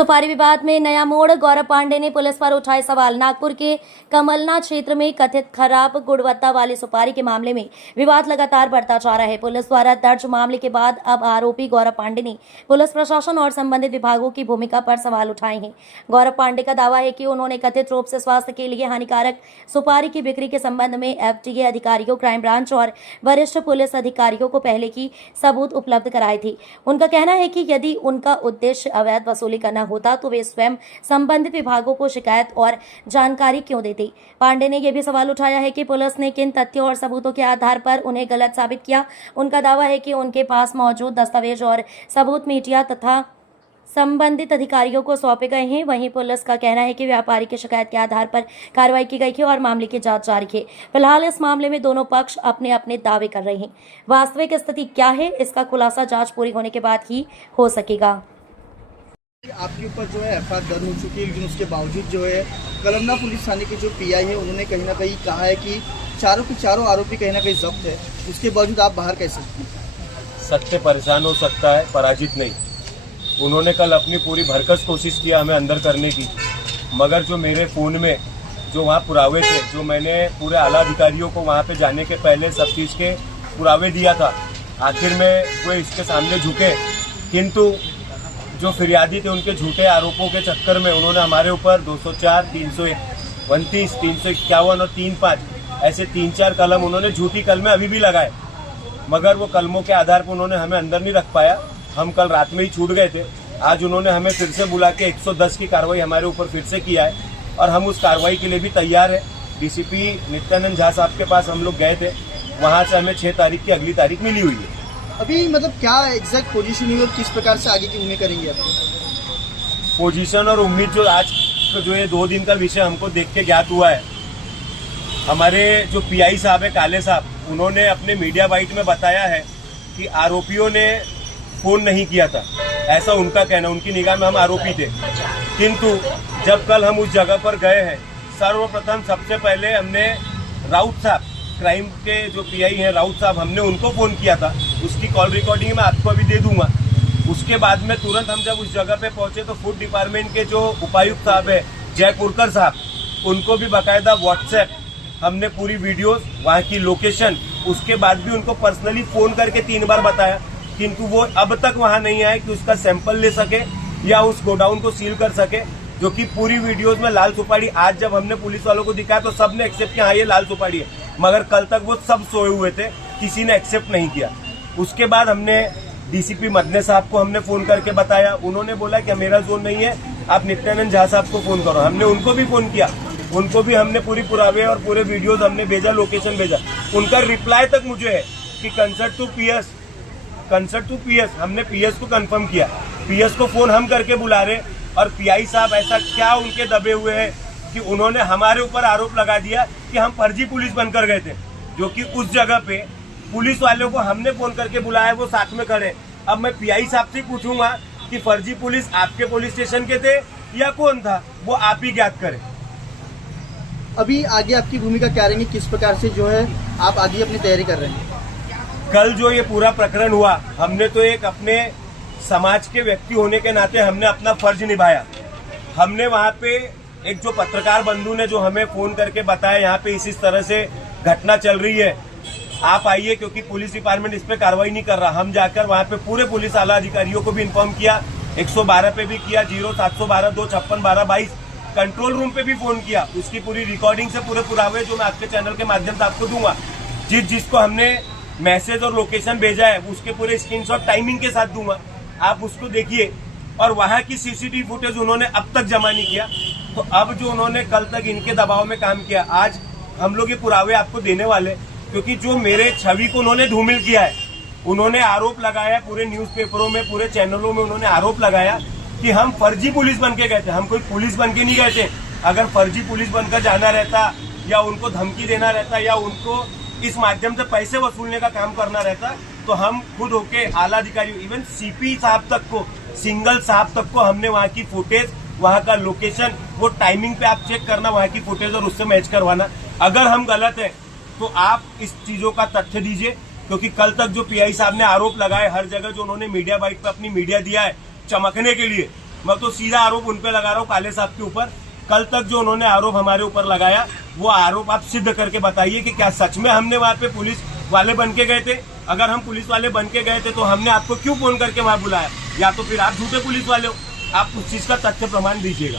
सुपारी विवाद में नया मोड़। गौरव पांडे ने पुलिस पर उठाए सवाल। नागपुर के कमलना क्षेत्र में कथित खराब गुणवत्ता वाली सुपारी के मामले में विवाद लगातार बढ़ता जा रहा है। पुलिस द्वारा दर्ज मामले के बाद अब आरोपी गौरव पांडे ने पुलिस प्रशासन और संबंधित विभागों की भूमिका पर सवाल उठाए हैं। गौरव पांडे का दावा है कि उन्होंने कथित रूप से स्वास्थ्य के लिए हानिकारक सुपारी की बिक्री के संबंध में एफडीए अधिकारियों, क्राइम ब्रांच और वरिष्ठ पुलिस अधिकारियों को पहले की सबूत उपलब्ध कराए थे। उनका कहना है कि यदि उनका उद्देश्य अवैध वसूली करना होता तो वे स्वयं संबंधित विभागों को शिकायत और जानकारी क्यों देते। पांडे ने यह भी सवाल उठाया है कि पुलिस ने किन तथ्यों और सबूतों के आधार पर उन्हें गलत साबित किया। उनका दावा है कि उनके पास मौजूद दस्तावेज और सबूत मीडिया तथा संबंधित अधिकारियों को सौंपे गए हैं। वहीं पुलिस का कहना है कि व्यापारी की शिकायत के आधार पर कार्रवाई की गई है और मामले की जांच जारी है। फिलहाल इस मामले में दोनों पक्ष अपने अपने दावे कर रहे हैं। वास्तविक स्थिति क्या है, इसका खुलासा जांच पूरी होने के बाद ही हो सकेगा। आपके ऊपर जो है एफआईआर दर्ज हो चुकी है, लेकिन उसके बावजूद जो है कलमना पुलिस थाने के जो पीआई है उन्होंने कहीं ना कहीं कहा है कि चारों के चारों आरोपी कहीं ना कहीं जब्त है। उसके बावजूद आप बाहर कैसे? सत्य परेशान हो सकता है, पराजित नहीं। उन्होंने कल अपनी पूरी भरकस कोशिश किया हमें अंदर करने की, मगर जो मेरे फ़ोन में जो वहाँ पुरावे थे, जो मैंने पूरे आला अधिकारियों को वहाँ पे जाने के पहले सब चीज़ के पुरावे दिया था, आखिर में वो इसके सामने झुके। किंतु जो फिरियादी थे उनके झूठे आरोपों के चक्कर में उन्होंने हमारे ऊपर 204, 329, 351 और 35 ऐसे 3-4 कलम उन्होंने झूठी कलमें अभी भी लगाए, मगर वो कलमों के आधार पर उन्होंने हमें अंदर नहीं रख पाया। हम कल रात में ही छूट गए थे। आज उन्होंने हमें फिर से बुला के 110 की कार्रवाई हमारे ऊपर फिर से किया है और हम उस कार्रवाई के लिए भी तैयार है। डीसीपी नित्यानंद झा साहब के पास हम लोग गए थे, वहाँ से हमें 6 तारीख की अगली तारीख मिली हुई है। अभी मतलब क्या एग्जैक्ट पोजीशन हुई और किस प्रकार से आगे की उम्मीद करेंगे आप? पोजीशन और उम्मीद जो आज जो ये 2 दिन का विषय हमको देख के ज्ञात हुआ है, हमारे जो पीआई साहब है काले साहब, उन्होंने अपने मीडिया बाइट में बताया है कि आरोपियों ने फोन नहीं किया था, ऐसा उनका कहना। उनकी निगाह में हम आरोपी थे। किंतु जब कल हम उस जगह पर गए हैं, सर्वप्रथम सबसे पहले हमने राउत साहब, क्राइम के जो पीआई हैं राउत साहब, हमने उनको फोन किया था। उसकी कॉल रिकॉर्डिंग मैं आपको अभी दे दूंगा। उसके बाद में तुरंत हम जब उस जगह पे पहुंचे तो फूड डिपार्टमेंट के जो उपायुक्त साहब है जयपुरकर साहब, उनको भी बाकायदा व्हाट्सएप हमने पूरी वीडियोस, वहाँ की लोकेशन, उसके बाद भी उनको पर्सनली फोन करके 3 बार बताया, किंतु वो अब तक वहाँ नहीं आए कि उसका सैंपल ले सके या उस गोडाउन को सील कर सके। जो कि पूरी वीडियोस में लाल सुपारी आज जब हमने पुलिस वालों को दिखाया तो सबने एक्सेप्ट किया, हाँ ये लाल सुपारी है, मगर कल तक वो सब सोए हुए थे, किसी ने एक्सेप्ट नहीं किया। उसके बाद हमने डीसीपी मदने साहब को हमने फोन करके बताया, उन्होंने बोला कि मेरा जोन नहीं है, आप नित्यानंद झा साहब को फोन करो। हमने उनको भी फोन किया, उनको भी हमने पूरी पुरावे और पूरे वीडियोस हमने भेजा, लोकेशन भेजा। उनका रिप्लाई तक मुझे है कि कंसर्ट टू पीएस। हमने पीएस को कंफर्म किया, पीएस को फोन हम करके बुला रहे, और पीआई साहब ऐसा क्या उनके दबे हुए हैं कि उन्होंने हमारे ऊपर आरोप लगा दिया कि हम फर्जी पुलिस बनकर गए थे, जो कि उस जगह पे पुलिस वालों को हमने फोन करके बुलाया, वो साथ में खड़े। अब मैं पीआई साहब से पूछूंगा कि फर्जी पुलिस आपके पुलिस स्टेशन के थे या कौन था, वो आप ही ज्ञात करें। अभी आगे आपकी भूमिका क्या रहेंगी, किस प्रकार से जो है आप आगे अपनी तैयारी कर रहे हैं? कल जो ये पूरा प्रकरण हुआ, हमने तो एक अपने समाज के व्यक्ति होने के नाते हमने अपना फर्ज निभाया। हमने वहाँ पे एक जो पत्रकार बंधु ने जो हमें फोन करके बताया यहाँ पे इस तरह से घटना चल रही है, आप आइए, क्योंकि पुलिस डिपार्टमेंट इस पे कार्रवाई नहीं कर रहा। हम जाकर वहाँ पे पूरे पुलिस आला अधिकारियों को भी इन्फॉर्म किया, 112 पे भी किया, 0712 256 12 22 कंट्रोल रूम पे भी फोन किया। उसकी पूरी रिकॉर्डिंग से पूरे पुरावे जो मैं आपके चैनल के माध्यम से आपको दूंगा, जिसको हमने मैसेज और लोकेशन भेजा है उसके पूरे स्क्रीनशॉट टाइमिंग के साथ दूंगा, आप उसको देखिए। और वहाँ की सीसीटीवी फुटेज उन्होंने अब तक जमा नहीं किया। तो अब जो उन्होंने कल तक इनके दबाव में काम किया, आज हम लोग ये पुरावे आपको देने वाले, क्योंकि जो मेरे छवि को उन्होंने धूमिल किया है, उन्होंने आरोप लगाया पूरे न्यूज़पेपरों में, पूरे चैनलों में उन्होंने आरोप लगाया कि हम फर्जी पुलिस बन के गए थे। हम कोई पुलिस बन के नहीं गए थे। अगर फर्जी पुलिस बनकर जाना रहता या उनको धमकी देना रहता या उनको इस माध्यम से पैसे वसूलने का काम करना रहता, तो हम खुद होके आला अधिकारी, इवन सीपी साहब तक को, सिंगल साहब तक को हमने वहाँ की फुटेज, वहाँ का लोकेशन, वो टाइमिंग पे आप चेक करना वहाँ की फुटेज और उससे मैच करवाना। अगर हम गलत है तो आप इस चीजों का तथ्य दीजिए, क्योंकि कल तक जो पीआई साहब ने आरोप लगाए हर जगह, जो उन्होंने मीडिया बाइट पे अपनी मीडिया दिया है चमकने के लिए, मैं तो सीधा आरोप उन पे लगा रहा हूँ, काले साहब के ऊपर। कल तक जो उन्होंने आरोप हमारे ऊपर लगाया वो आरोप आप सिद्ध करके बताइए कि क्या सच में हमने वहाँ पे पुलिस वाले बन के गए थे। अगर हम पुलिस वाले बन के गए थे तो हमने आपको क्यों फोन करके वहाँ बुलाया, या तो फिर आप झूठे पुलिस वाले हो। आप उस चीज का तथ्य प्रमाण दीजिएगा।